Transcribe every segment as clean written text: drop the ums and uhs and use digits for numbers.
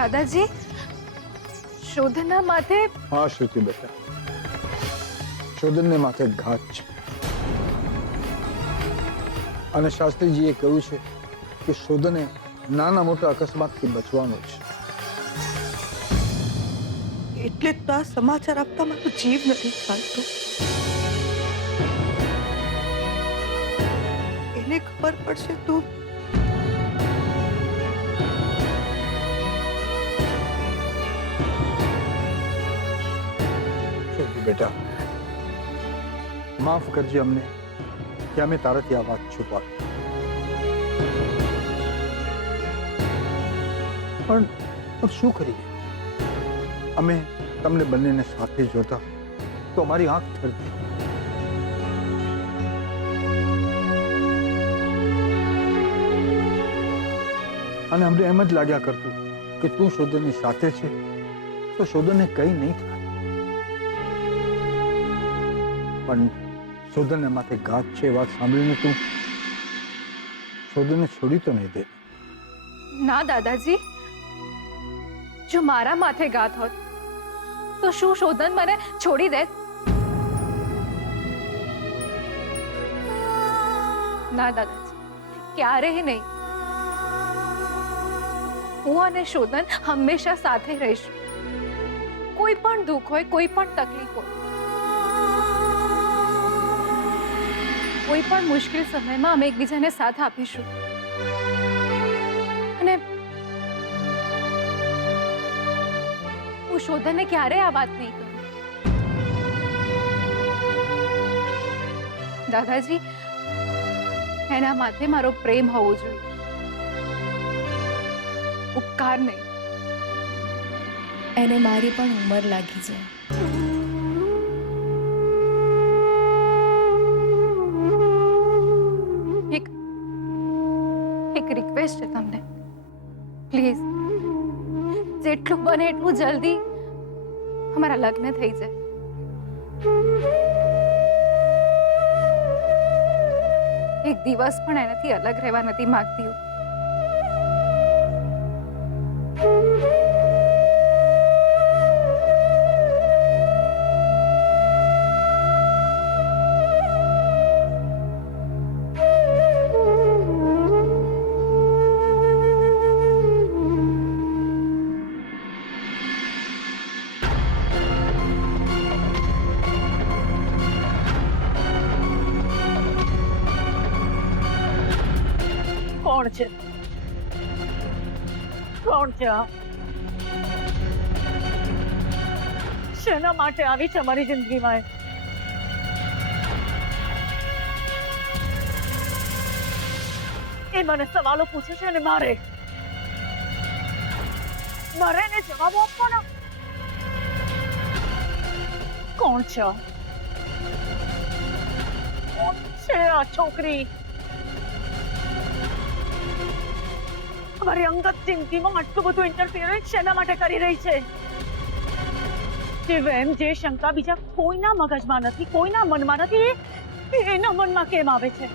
દાદાજી, શોધના માથે... હા શ્રુતિ બેટા, શોધનને માથે ઘાત છે અને શાસ્ત્રીજીએ કહ્યું છે કે શોધને નાના મોટા અકસ્માતથી બચવાનો છે. એટલે તો આ સમાચાર આપતા મારો જીવ નથી ચાલતો. એને ખબર પડશે તો બેટા, માફ કરજે અમને કે અમે તારાથી આ વાત છુપાવી. પણ શું કરીએ? અમે તમને બંનેને સાથે જોતા તો અમારી આંખ ઠરતી. અને અમને એમ જ લાગ્યા કરતું કે તું શોધનની સાથે છે તો શોધનને કંઈ નહીં થાય. પણ શોધનને માથે ઘાત છે વાત સાંભળીને તું શોધનને છોડી તો નહીં દે. ના દાદાજી, જો મારા માથે ઘાત હોત તો શું શોધન મને છોડી દે? ના દાદાજી, ક્યારેય નહીં. હું અને શોધન હંમેશા સાથે રહીશું. કોઈ પણ દુઃખ હોય, કોઈ પણ તકલીફ હોય, કોઈ પણ મુશ્કેલ સમયમાં અમે એકબીજાને સાથ આપીશું. અને હું શોધનને ક્યારેય આ વાત નહીં કરું. દાદાજી, એના માથે મારો પ્રેમ હોવો જોઈએ, ઉપકાર નહીં. એને મારી પણ ઉંમર લાગી જાય. એક રિક્વેસ્ટ છે તમને, પ્લીઝ જેટલું બને એટલું જલ્દી અમારા લગ્ન થઈ જાય. એક દિવસ પણ એનાથી અલગ રહેવા નથી માંગતી હું. કોણ છે? કોણ છે આ? શેના માટે આવી છે મારી જિંદગીમાં? એ મને સવાલો પૂછે છે અને મારે એને જવાબ આપવાનો. કોણ છે? કોણ છે આ છોકરી? અમારી અંગત જિંદગીમાં આટલું બધું ઇન્ટરફિયરન્સ શેના માટે કરી રહી છે? જે શંકા બીજા કોઈના મગજમાં નથી, કોઈના મનમાં નથી, એના મનમાં કેમ આવે છે?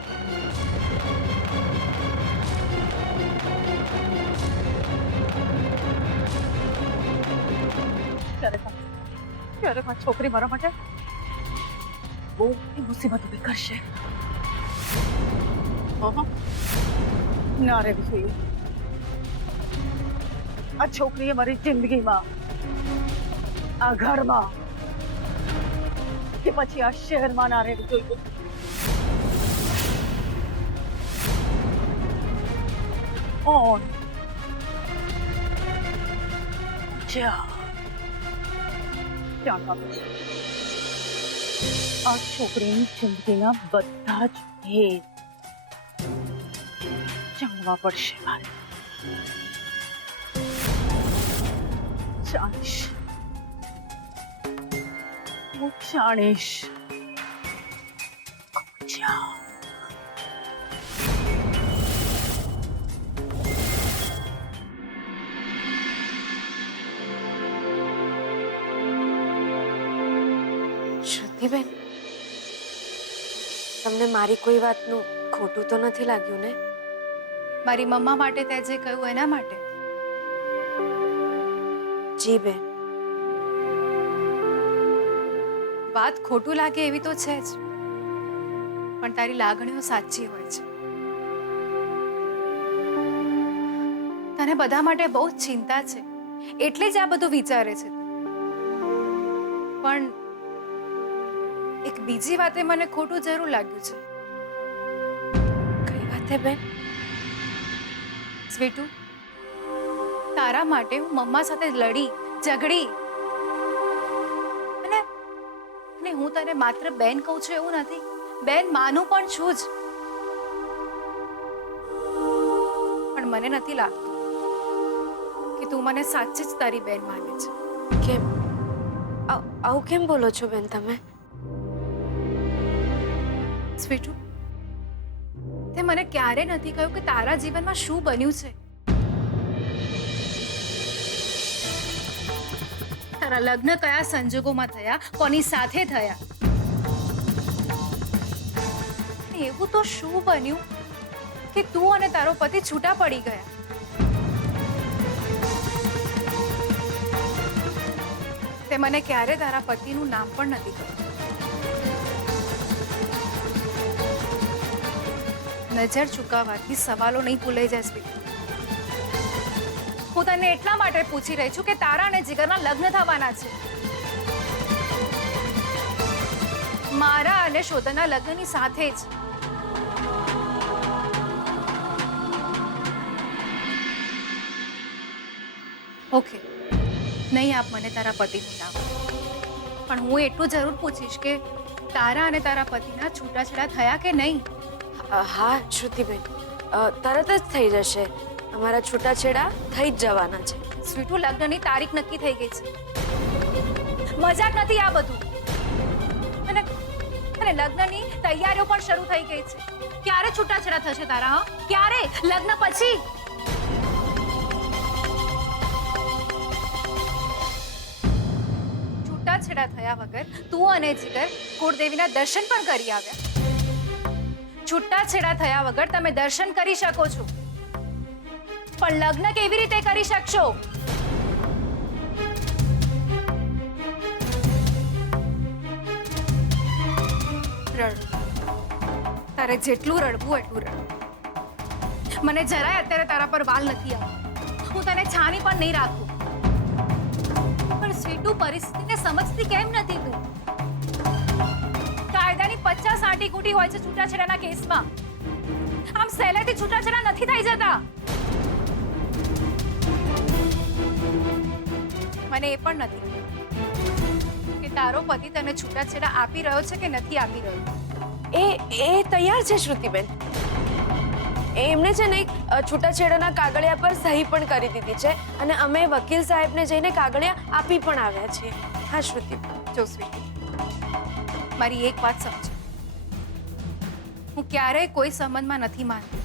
ક્યારેક આ છોકરી મારા માટે બહુ મુસીબત ઉભી કરશે. ના રહેવી જોઈએ. આ છોકરીએ મારી જિંદગીમાં, આ ઘરમાં કે પછી આ શહેરમાં ના રહેવું જોઈએ. ઓન આ છોકરીની જિંદગીના બધા જ ભેદ જાણવા પડશે મારે. જાણીશ, હું જાણીશ. શ્રુતિબેન, તમને મારી કોઈ વાતનું ખોટું તો નથી લાગ્યું ને? મારી મમ્મા માટે તે જે કહ્યું એના માટે. જી બેન, વાત ખોટું લાગે એવી તો છે જ, પણ તારી લાગણીઓ સાચી હોય છે. તને બધા માટે બહુ જ ચિંતા છે, એટલે જ આ બધું વિચારે છે. પણ એક બીજી વાતે મને ખોટું જરૂર લાગ્યું છે. કઈ વાતે બેન? સ્વીટુ, તારા માટે હું મમ્મા સાથે લડી ઝઘડી અને હું તને માત્ર બેન કહું છું એવું નથી, બેન માનું પણ છું જ. પણ મને નથી લાગતું કે તું મને સાચે જ તારી બેન માને છે. કેમ આવું કેમ બોલો છો બેન તમે? સ્વીટુ, તે મને ક્યારે નથી કહ્યું કે તારા જીવનમાં શું બન્યું છે. તારા લગ્ન કયા સંજોગોમાં થયા, કોની સાથે થયા, અને એવું તો શું બન્યું કે તું અને તારો પતિ છૂટા પડી ગયા. તે મને ક્યારે તારા પતિનું નામ પણ નથી કહ્યું. નજર ચૂકાવવાથી સવાલો નહીં ભૂલાઈ જાય સ્વીટુ. હું તને એટલા માટે પૂછી રહી છું કે તારા અને જીગરના લગ્ન થવાના છે. મારા અને શોધના લગ્નની સાથે જ. ઓકે, નહીં આપ મને તારા પતિનું નામ, પણ હું એટલું જરૂર પૂછીશ કે તારા અને તારા પતિના છૂટાછેડા થયા કે નહીં. હા શ્રુતિબેન, તરત જ થઈ જશે. અમારા છૂટાછેડા થઈ જ જવાના છે. સ્વીટુ, લગ્નની તારીખ નક્કી થઈ ગઈ છે. મજાક નથી આ બધું. અને લગ્નની તૈયારીઓ પણ શરૂ થઈ ગઈ છે. ક્યારે છૂટાછેડા થશે તારા? હા, ક્યારે? લગ્ન પછી? છૂટાછેડા થયા વગર તું અને જીગર કુળદેવીના દર્શન પણ કરી આવ્યા. છૂટાછેડા થયા વગર તમે દર્શન કરી શકો છો, પણ લગ્ન કેવી રીતે કરી શકશો? રડ, તારે જેટલું રડવું એટલું રડ. મને જરાય અત્યારે તારા પર વાલ નથી આવતો. હું તને છાની પણ નહીં રાખું. પણ સ્વીટુ, પરિસ્થિતિને સમજતી કેમ નથી તું? કાયદાની 50 આંટીકૂટી હોય છે છૂટાછેડાના કેસમાં. આમ સહેલેથી છૂટાછેડા નથી થઈ જતા. મને એ પણ નથી કે તારો પતિ તને છૂટાછેડા આપી રહ્યો છે કે નથી આપી રહ્યો. એ તૈયાર છે શ્રુતિબેન. એમને છે ને છૂટાછેડાના કાગળિયા પર સહી પણ કરી દીધી છે, અને અમે વકીલ સાહેબને જઈને કાગળિયા આપી પણ આવ્યા છીએ. હા શ્રુતિબેન. જો સ્વીટી, મારી એક વાત સમજ. હું ક્યારેય કોઈ સંબંધમાં નથી માનતી,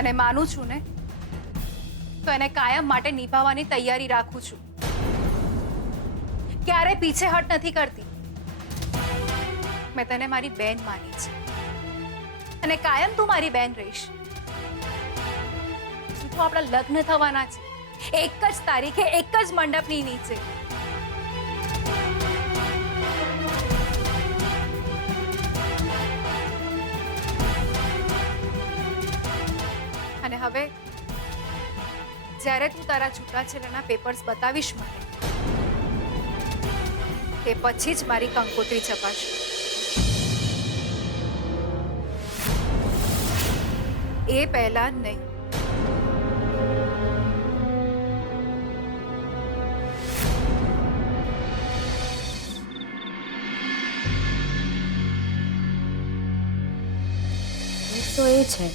અને માનું છું ને તો એને કાયમ માટે નિભાવવાની તૈયારી રાખું છું. ક્યારે પીછેહટ નથી કરતી. મેં તને મારી બેન માની છે, અને કાયમ તું મારી બેન રહીશ. શું આપણા લગ્ન થવાના છે, એક જ તારીખે, એક જ મંડપની નીચે. અને હવે જ્યારે તું તારા છૂટાછેડાના પેપર્સ બતાવીશ મને, તે પછી જ મારી કંકોત્રી છપાશે. એ પહેલા નહીં. તો એ છે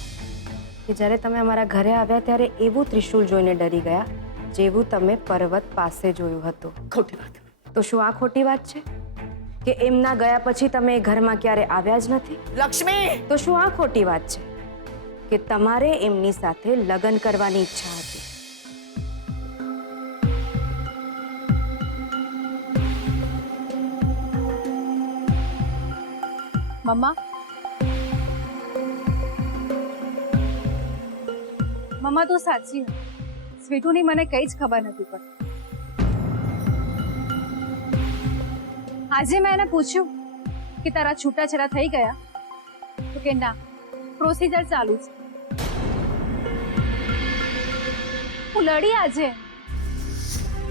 કે જ્યારે તમે અમારા ઘરે આવ્યા ત્યારે એવું ત્રિશૂલ જોઈને ડરી ગયા જેવું તમે પર્વત પાસે જોયું હતું. ખોટી વાત. તો શું આ ખોટી વાત છે કે એમના ગયા પછી તમે એ ઘરમાં ક્યારે આવ્યા જ નથી? લક્ષ્મી! તો શું આ ખોટી વાત છે કે તમારે એમની સાથે લગ્ન કરવાની ઈચ્છા હતી? મમ્મા, મમ્મા તું સાચી હતી. સ્વીટુની મને કઈ જ ખબર નથી પડતી. આજે મેં એને પૂછ્યું કે તારા છૂટાછેડા થઈ ગયા, તો કે ના, પ્રોસીજર ચાલુ છે. હું લડી આજે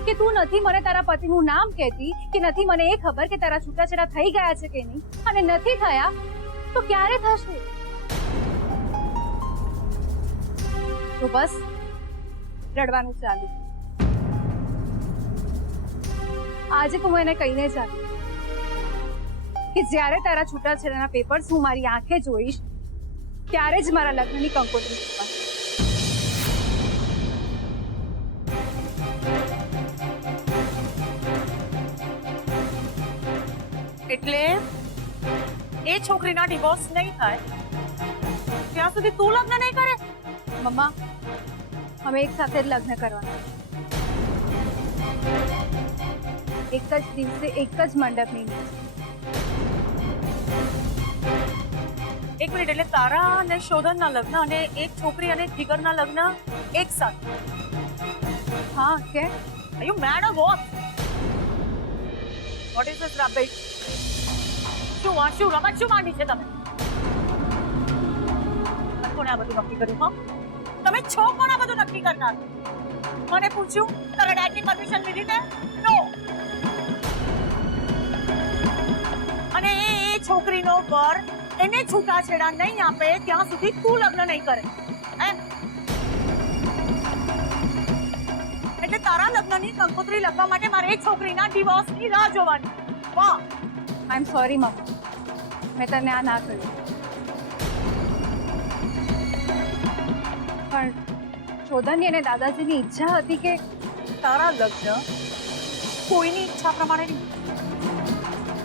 કે તું નથી મને તારા પતિનું નામ કહેતી, કે નથી મને એ ખબર કે તારા છૂટાછેડા થઈ ગયા છે કે નહીં, અને નથી થયા તો ક્યારે થશે? તો બસ રડવાનું ચાલુ. આજે તો હું એને કહીને જ આવી કે જ્યારે તારા છૂટાછેડાના પેપર્સ હું મારી આંખે જોઈશ ત્યારે જ મારા લગ્નની કંકોત્રી ફૂટવાની. એટલે એ છોકરીના ડિવોર્સ નહીં થાય ત્યાં સુધી તું લગ્ન નહીં કરે? મમ્મા, અમે એક સાથે જ લગ્ન કરવાના, એક જ દિવસે એક જ મંડપની નીચે. એક મિનિટ, એટલે તારા અને શોધનના લગ્ન અને એક છોકરી અને જીગરના લગ્ન એક સાથે? હા, કે Are you mad or what? What is this rubbish? શું રમત શું માંડી છે તમે? કોણે આ બધું નક્કી કર્યું? હા, તમે છો કોણ આ બધું નક્કી કરનાર? મને પૂછ્યું, તારા ડેડની પરમિશન લીધી તે? નો. અને એ છોકરીનો વર એને છૂટાછેડા નહીં આપે ત્યાં સુધી તું લગ્ન નહીં કરે, હે? એટલે તારા લગ્નની કંકોત્રી લખવા માટે મારે એ છોકરીના ડિવોર્સની રાહ જોવાની. વાહ. આઈ એમ સોરી મમ્મા, મેં તને આ ના કર્યું. પણ શોધનની અને દાદાજીની ઈચ્છા હતી કે તારા લગ્ન કોઈની ઈચ્છા પ્રમાણે નહીં,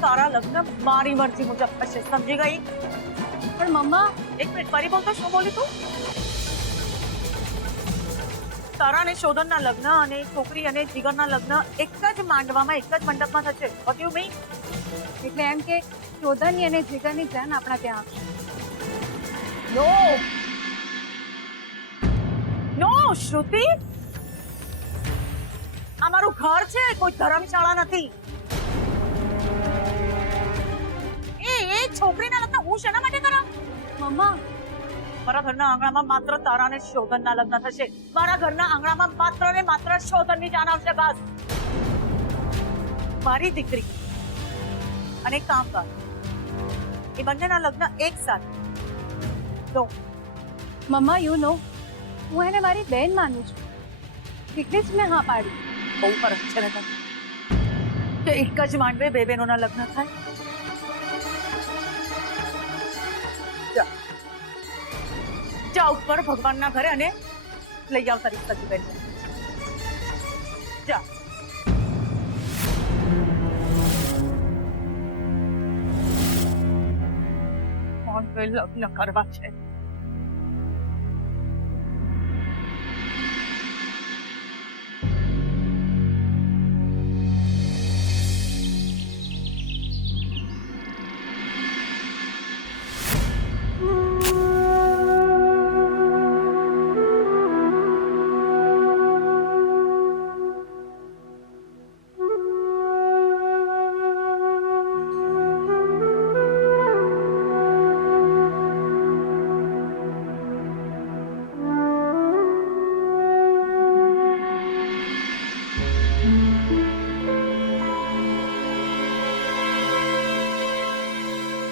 તારા લગ્ન મારી મરજી મુજબ થશે, સમજી ગઈ? પણ મમ્મા, એક મિનિટ, ફરી બોલતો. શું બોલી તું? તારા અને શોધનના લગ્ન અને છોકરી અને જીગરના લગ્ન એક જ માંડવામાં, એક જ મંડપમાં થશે. What you mean? એટલે એમ કે શોધનની અને જીગરની જાન આપણા ત્યાં આવશે. નો નો શ્રુતિ, આ મારું ઘર છે, કોઈ ધર્મશાળા નથી. એ છોકરીના લગ્ન હું શેના માટે કરાવ? મમ્મા, મારા ઘરના આંગણામાં માત્ર તારા અને શોધનના લગ્ન થશે. મારા ઘરના આંગણામાં માત્ર ને માત્ર શોધનની જાન આવશે, બસ. મારી દીકરી અને કામકાર એ બંનેના લગ્ન એક સાથે. તો મમ્મા, યુ નો, હું એને મારી બહેન માનું છું, એટલે જ મેં હા પાડી. બહુ ફરક છે ને તને કે એક જ માંડવે બે બહેનોના લગ્ન થાય. જા ઉપર ભગવાનના ઘરે અને લઈ આવ તારી સજી બેન. જા. લગ્ન કરવા છે.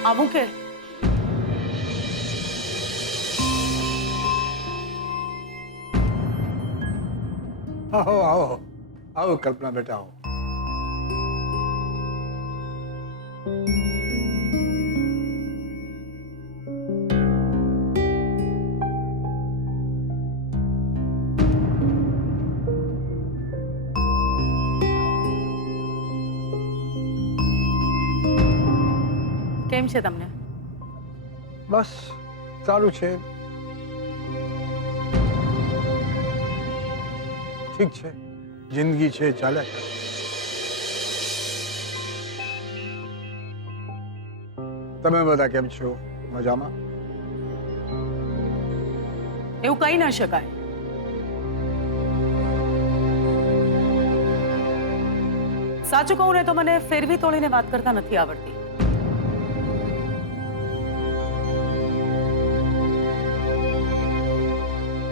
આવું કે આવો આવો આવો કલ્પના બેટા, આવો. કેમ છે તમને? બસ સારું છે, ઠીક છે, જિંદગી છે, ચાલે. તમે બધા કેમ છો? મજામાં? એવું કહી ન શકાય. સાચું કહું ને તો મને ફેરવી તોડીને વાત કરતા નથી આવડતી.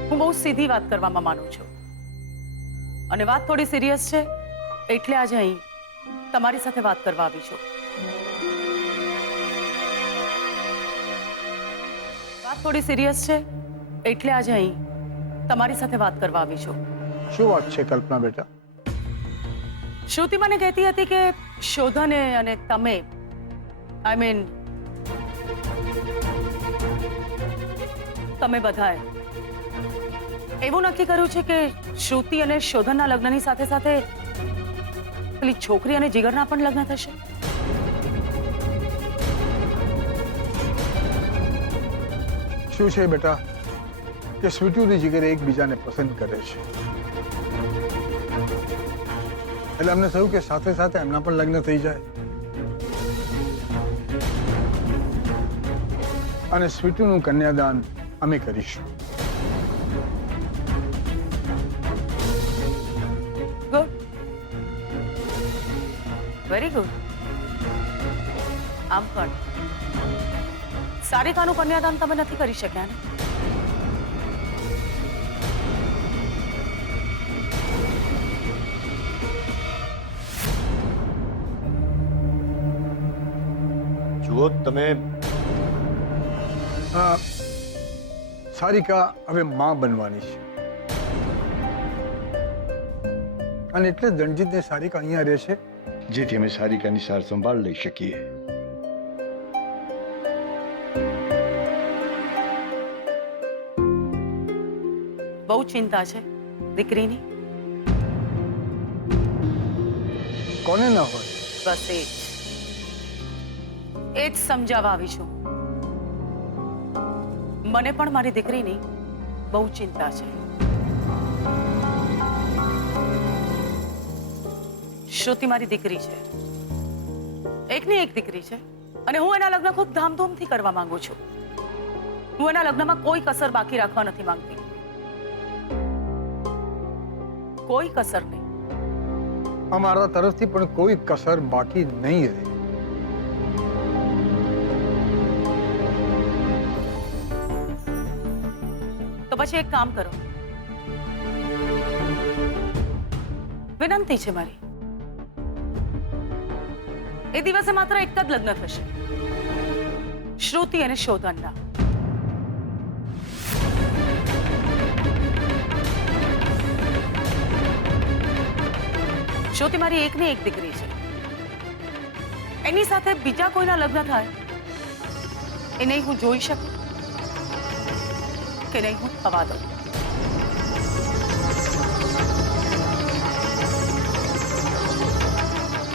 હું બહુ સીધી વાત કરવામાં માનું છું અને વાત થોડી સિરિયસ છે એટલે આજે અહીં તમારી સાથે વાત કરવા આવી છું. વાત થોડી સિરિયસ છે એટલે આજે અહીં તમારી સાથે વાત કરવા આવી છું. શું વાત છે કલ્પના બેટા? શ્રુતિ મને કહેતી હતી કે શોધને અને તમે આઈ મીન તમે બધાએ એવું નક્કી કર્યું છે કે શ્રુતિ અને શોધનના લગ્નની સાથે સાથે પેલી છોકરી અને જીગરના પણ લગ્ન થશે. શું છે બેટા કે સ્વીટુની જીગર એકબીજાને પસંદ કરે છે એટલે અમને થયું કે સાથે સાથે એમના પણ લગ્ન થઈ જાય અને સ્વીટુનું કન્યાદાન અમે કરીશું. Good, very good. આમ પણ સારિકાનું કન્યાદાન તમે નથી કરી શક્યા ને? જુઓ તમે, સારિકા હવે માં બનવાની છે અને એટલે દંડિત ને સારિકા અહીંયા રહેશે જેથી અમે સારિકાની સાર સંભાળ લઈ શકીએ. બહુ ચિંતા છે દીકરીની? કોને ના હોય? બસ એ જ સમજાવવા આવી છું. મને પણ મારી દીકરીની બહુ ચિંતા છે. શ્રુતિ મારી દીકરી છે, એકની એક દીકરી છે અને હું એના લગ્ન ખૂબ ધામધૂમથી કરવા માંગુ છું. હું એના લગ્નમાં કોઈ કસર બાકી રાખવા નથી માંગતી, કોઈ કસર નહીં. અમારા તરફથી પણ કોઈ કસર બાકી નહીં રહે. તો પછી એક કામ કરો, વિનંતી છે મારી. એ દિવસે માત્ર એક જ લગ્ન થશે, શ્રુતિ અને શોધનના. શ્રુતિ મારી એકની એક દીકરી છે, એની સાથે બીજા કોઈના લગ્ન થાય એ નહીં હું જોઈ શકું કે નહીં હું થવા દઉં.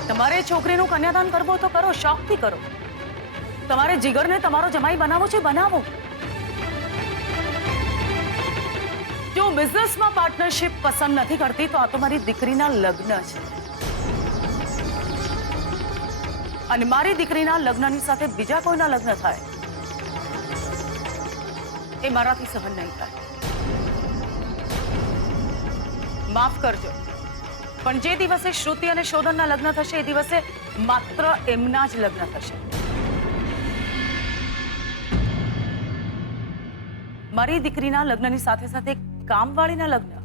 તમારે છોકરીનું કન્યાદાન કરવો તો કરો, શોખથી કરો. તમારે જીગરને તમારો જમાઈ બનાવો છે, બનાવો. જો બિઝનેસમાં પાર્ટનરશિપ પસંદ નથી કરતી તો આ તો મારી દીકરીના લગ્ન છે અને મારી દીકરીના લગ્નની સાથે બીજા કોઈના લગ્ન થાય એ મારાથી સહન નહીં થાય. માફ કરજો, પણ જે દિવસે શ્રુતિ અને શોધનના લગ્ન થશે એ દિવસે માત્ર એમના જ લગ્ન થશે. મારી દીકરીના લગ્નની સાથે સાથે કામવાળીના લગ્ન.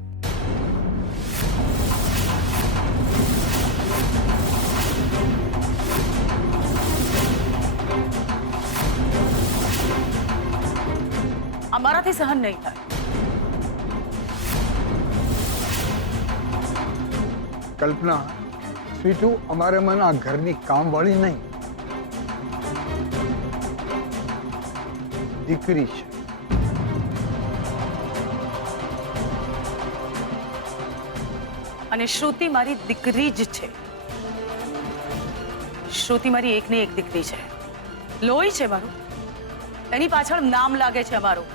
અમારાથી સહન નહીં થાય. કલ્પના, સ્વીટુ અમારે મન આ ઘરની કામવાળી નહીં, દીકરી છે. અને શ્રુતિ મારી દીકરી જ છે. શ્રુતિ મારી એકની એક દીકરી છે, લોહી છે મારું, એની પાછળ નામ લાગે છે અમારું.